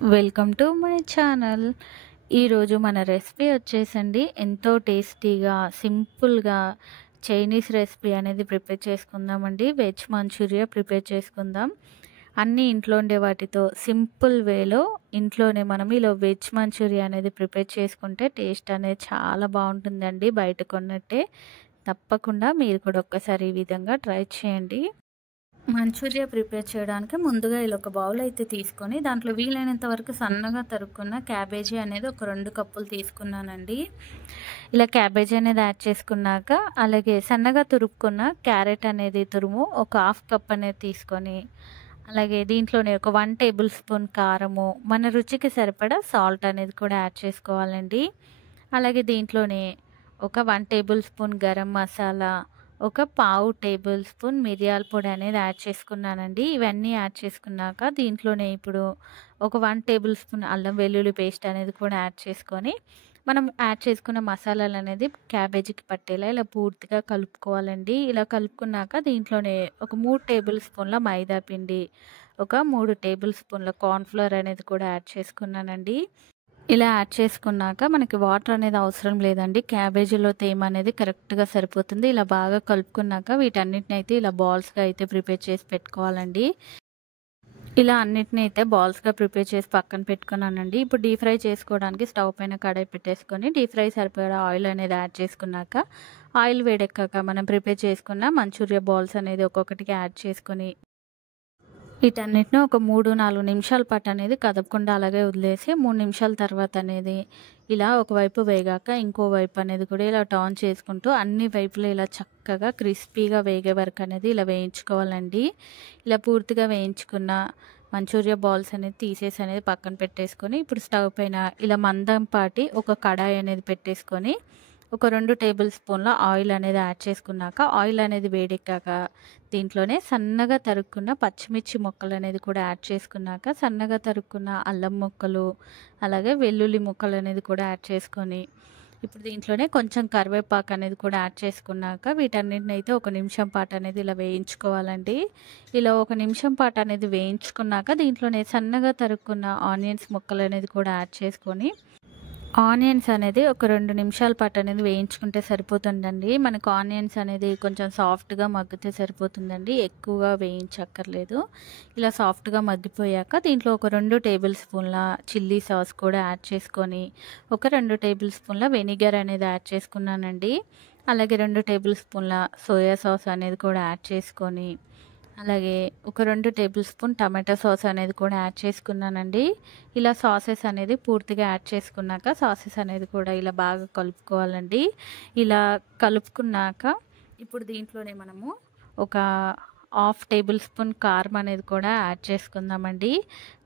Welcome to my channel. ఈరోజు మన recipe వచ్చేసండి ఎంతో టేస్టీగా సింపుల్గా చైనీస్ రెసిపీ అనేది ప్రిపేర్ చేసుకుందామండి. వెజ్ మంచూరియా ప్రిపేర్ చేసుకుందాం. అన్నీ ఇంట్లో ఉండే వాటితో సింపుల్ వేలో ఇంట్లోనే మనం ఇలా వెజ్ మంచూరియా అనేది ప్రిపేర్ చేసుకుంటే టేస్ట్ అనేది చాలా బాగుంటుందండి. బయట కొన్నట్టే. తప్పకుండా మీరు కూడా ఒక్కసారి ఈ విధంగా ట్రై చేయండి. మంచూరియా ప్రిపేర్ చేయడానికి ముందుగా ఇలా ఒక బౌల్ అయితే తీసుకొని దాంట్లో వీలైనంత వరకు సన్నగా తరుక్కున్న క్యాబేజీ అనేది ఒక 2 కప్పులు తీసుకున్నానండి. ఇలా క్యాబేజీ అనేది యాడ్ చేసుకున్నాక అలాగే సన్నగా తురుక్కున్న క్యారెట్ అనేది తురుము ఒక 1/2 కప్ అనేది తీసుకొని అలాగే దీంట్లోనే ఒక 1 టేబుల్ స్పూన్ కారము, మన రుచికి సరిపడా సాల్ట్ అనేది కూడా యాడ్ చేసుకోవాలండి. అలాగే దీంట్లోనే ఒక 1 టేబుల్ స్పూన్ గరం మసాలా, ఒక 1/2 టేబుల్ స్పూన్ మిరియాల పొడి అనేది యాడ్ చేసుకున్నానండి. ఇవన్నీ యాడ్ చేసుకున్నాక దీంట్లోనే ఇప్పుడు ఒక 1 టేబుల్ స్పూన్ అల్లం వెల్లుల్లి పేస్ట్ అనేది కూడా యాడ్ చేసుకొని మనం యాడ్ చేసుకున్న మసాలాలు అనేది క్యాబేజీకి పట్టేలా ఇలా పూర్తిగా కలుపుకోవాలండి. ఇలా కలుపుకున్నాక దీంట్లోనే ఒక 3 టేబుల్ స్పూన్ల మైదా పిండి, ఒక 3 టేబుల్ స్పూన్ల కార్న్‌ఫ్లోర్ అనేది కూడా యాడ్ చేసుకున్నానండి. ఇలా యాడ్ చేసుకున్నాక మనకి వాటర్ అనేది అవసరం లేదండి. క్యాబేజీలో తేమ అనేది కరెక్ట్‌గా సరిపోతుంది. ఇలా బాగా కలుపుకున్నాక వీటన్నిటిని అయితే ఇలా బాల్స్‌గా అయితే ప్రిపేర్ చేసి పెట్టుకోవాలండి. ఇలా అన్నిటిని అయితే బాల్స్‌గా ప్రిపేర్ చేసి పక్కన పెట్టుకున్నానండి. ఇప్పుడు డీప్ ఫ్రై చేసుకోవడానికి స్టవ్ పైన కడాయి పెట్టేసుకొని డీప్ ఫ్రై సరిపడా ఆయిల్ అనేది యాడ్ చేసుకున్నాక ఆయిల్ వేడెక్కాక మనం ప్రిపేర్ చేసుకున్న మంచూరియా బాల్స్ అనేది ఒక్కొక్కటిగా యాడ్ చేసుకొని వీటన్నిటిని ఒక 3-4 నిమిషాల పాటు అనేది కదపకుండా అలాగే వదిలేసి 3 నిమిషాల తర్వాత అనేది ఇలా ఒకవైపు వేగాక ఇంకో వైపు అనేది కూడా ఇలా టర్న్ చేసుకుంటూ అన్ని వైపులా ఇలా చక్కగా క్రిస్పీగా వేగే వరకు అనేది ఇలా వేయించుకోవాలండి. ఇలా పూర్తిగా వేయించుకున్న మంచూరియా బాల్స్ అనేది తీసేసి అనేది పక్కన పెట్టేసుకొని ఇప్పుడు స్టవ్ పైన ఇలా మందంపాటి ఒక కడాయి అనేది పెట్టేసుకొని ఒక 2 టేబుల్ స్పూన్ల ఆయిల్ అనేది యాడ్ చేసుకున్నాక ఆయిల్ అనేది వేడెక్కాక దీంట్లోనే సన్నగా తరుక్కున్న పచ్చిమిర్చి ముక్కలు అనేది కూడా యాడ్ చేసుకున్నాక సన్నగా తరుక్కున్న అల్లం ముక్కలు అలాగే వెల్లుల్లి ముక్కలు అనేది కూడా యాడ్ చేసుకొని ఇప్పుడు దీంట్లోనే కొంచెం కరివేపాకు అనేది కూడా యాడ్ చేసుకున్నాక వీటన్నిటిని అయితే 1 నిమిషం పాటు అనేది ఇలా వేయించుకోవాలండి. ఇలా 1 నిమిషం పాటు అనేది వేయించుకున్నాక దీంట్లోనే సన్నగా తరుక్కున్న ఆనియన్స్ ముక్కలు అనేది కూడా యాడ్ చేసుకొని ఆనియన్స్ అనేది ఒక 2 నిమిషాల పాటు అనేది వేయించుకుంటే సరిపోతుందండి. మనకు ఆనియన్స్ అనేది కొంచెం సాఫ్ట్‌గా మగ్గితే సరిపోతుందండి. ఎక్కువగా వేయించక్కర్లేదు. ఇలా సాఫ్ట్‌గా మగ్గిపోయాక దీంట్లో ఒక 2 టేబుల్ స్పూన్ల చిల్లీ సాస్ కూడా యాడ్ చేసుకొని ఒక 2 టేబుల్ స్పూన్ల వెనిగర్ అనేది యాడ్ చేసుకున్నానండి. అలాగే 2 టేబుల్ స్పూన్ల సోయా సాస్ అనేది కూడా యాడ్ చేసుకొని అలాగే ఒక 2 టేబుల్ స్పూన్ టమాటో సాస్ అనేది కూడా యాడ్ చేసుకున్నానండి. ఇలా సాసెస్ అనేది పూర్తిగా యాడ్ చేసుకున్నాక సాసెస్ అనేది కూడా ఇలా బాగా కలుపుకోవాలండి. ఇలా కలుపుకున్నాక ఇప్పుడు దీంట్లోనే మనము ఒక 1/2 టేబుల్ స్పూన్ కారం అనేది కూడా యాడ్ చేసుకుందామండి.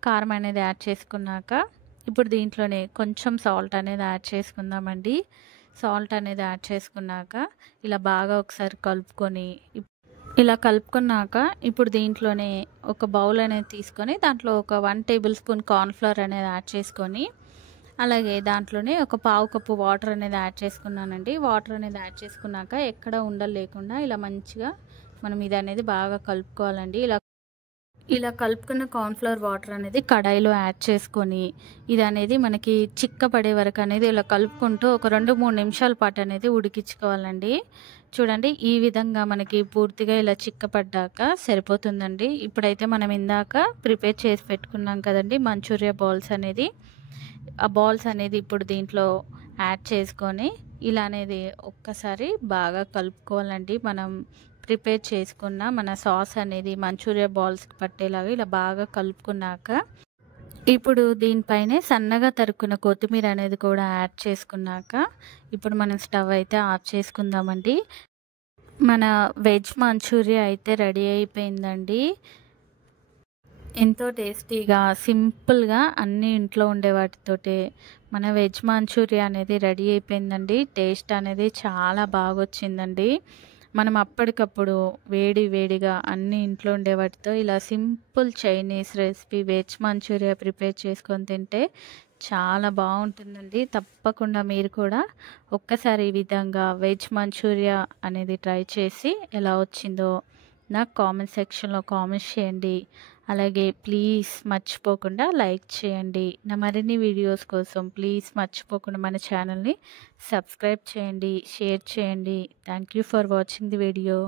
కారం అనేది యాడ్ చేసుకున్నాక ఇప్పుడు దీంట్లోనే కొంచెం సాల్ట్ అనేది యాడ్ చేసుకుందామండి. సాల్ట్ అనేది యాడ్ చేసుకున్నాక ఇలా బాగా ఒకసారి కలుపుకొని ఇలా కలుపుకున్నాక ఇప్పుడు దీంట్లోనే ఒక బౌల్ అనేది తీసుకొని దాంట్లో ఒక 1 టేబుల్ స్పూన్ కార్న్‌ఫ్లోర్ అనేది యాడ్ చేసుకొని అలాగే దాంట్లోనే ఒక 1/2 కప్పు వాటర్ అనేది యాడ్ చేసుకున్నానండి. వాటర్ అనేది యాడ్ చేసుకున్నాక ఎక్కడ ఉండలు లేకుండా ఇలా మంచిగా మనం ఇది అనేది బాగా కలుపుకోవాలండి. ఇలా కలుపుకున్న కార్న్‌ఫ్లోర్ వాటర్ అనేది కడాయిలో యాడ్ చేసుకొని ఇది అనేది మనకి చిక్కపడే వరకు అనేది ఇలా కలుపుకుంటూ ఒక 2-3 నిమిషాల పాటు అనేది ఉడికించుకోవాలండి. చూడండి ఈ విధంగా మనకి పూర్తిగా ఇలా చిక్కపడ్డాక సరిపోతుందండి. ఇప్పుడైతే మనం ఇందాక ప్రిపేర్ చేసి పెట్టుకున్నాం కదండి మంచూరియా బాల్స్ అనేది, ఆ బాల్స్ అనేది ఇప్పుడు దీంట్లో యాడ్ చేసుకొని ఇలా అనేది ఒక్కసారి బాగా కలుపుకోవాలండి. మనం ప్రిపేర్ చేసుకున్న మన సాస్ అనేది మంచూరియా బాల్స్కి పట్టేలాగా ఇలా బాగా కలుపుకున్నాక ఇప్పుడు దీనిపైనే సన్నగా తరుక్కున్న కొత్తిమీర అనేది కూడా యాడ్ చేసుకున్నాక ఇప్పుడు మనం స్టవ్ అయితే ఆఫ్ చేసుకుందామండి. మన వెజ్ మంచూరియా అయితే రెడీ అయిపోయిందండి. ఎంతో టేస్టీగా సింపుల్గా అన్ని ఇంట్లో ఉండే వాటితోటే మన వెజ్ మంచూరియా అనేది రెడీ అయిపోయిందండి. టేస్ట్ అనేది చాలా బాగా వచ్చిందండి. మనం అప్పటికప్పుడు వేడి వేడిగా అన్ని ఇంట్లో ఉండే వాటితో ఇలా simple Chinese recipe veg manchurian prepare చేసుకొని తింటే చాలా బాగుంటుందండి. తప్పకుండా మీరు కూడా ఒక్కసారి ఈ విధంగా వెజ్ మంచూరియా అనేది ట్రై చేసి ఎలా వచ్చిందో నాకు కామెంట్ సెక్షన్‌లో కామెంట్స్ చేయండి. అలాగే ప్లీజ్ మర్చిపోకుండా లైక్ చేయండి. నా మరిన్ని వీడియోస్ కోసం ప్లీజ్ మర్చిపోకుండా మన ఛానల్‌ని సబ్స్క్రైబ్ చేయండి, షేర్ చేయండి. Thank you for watching the video.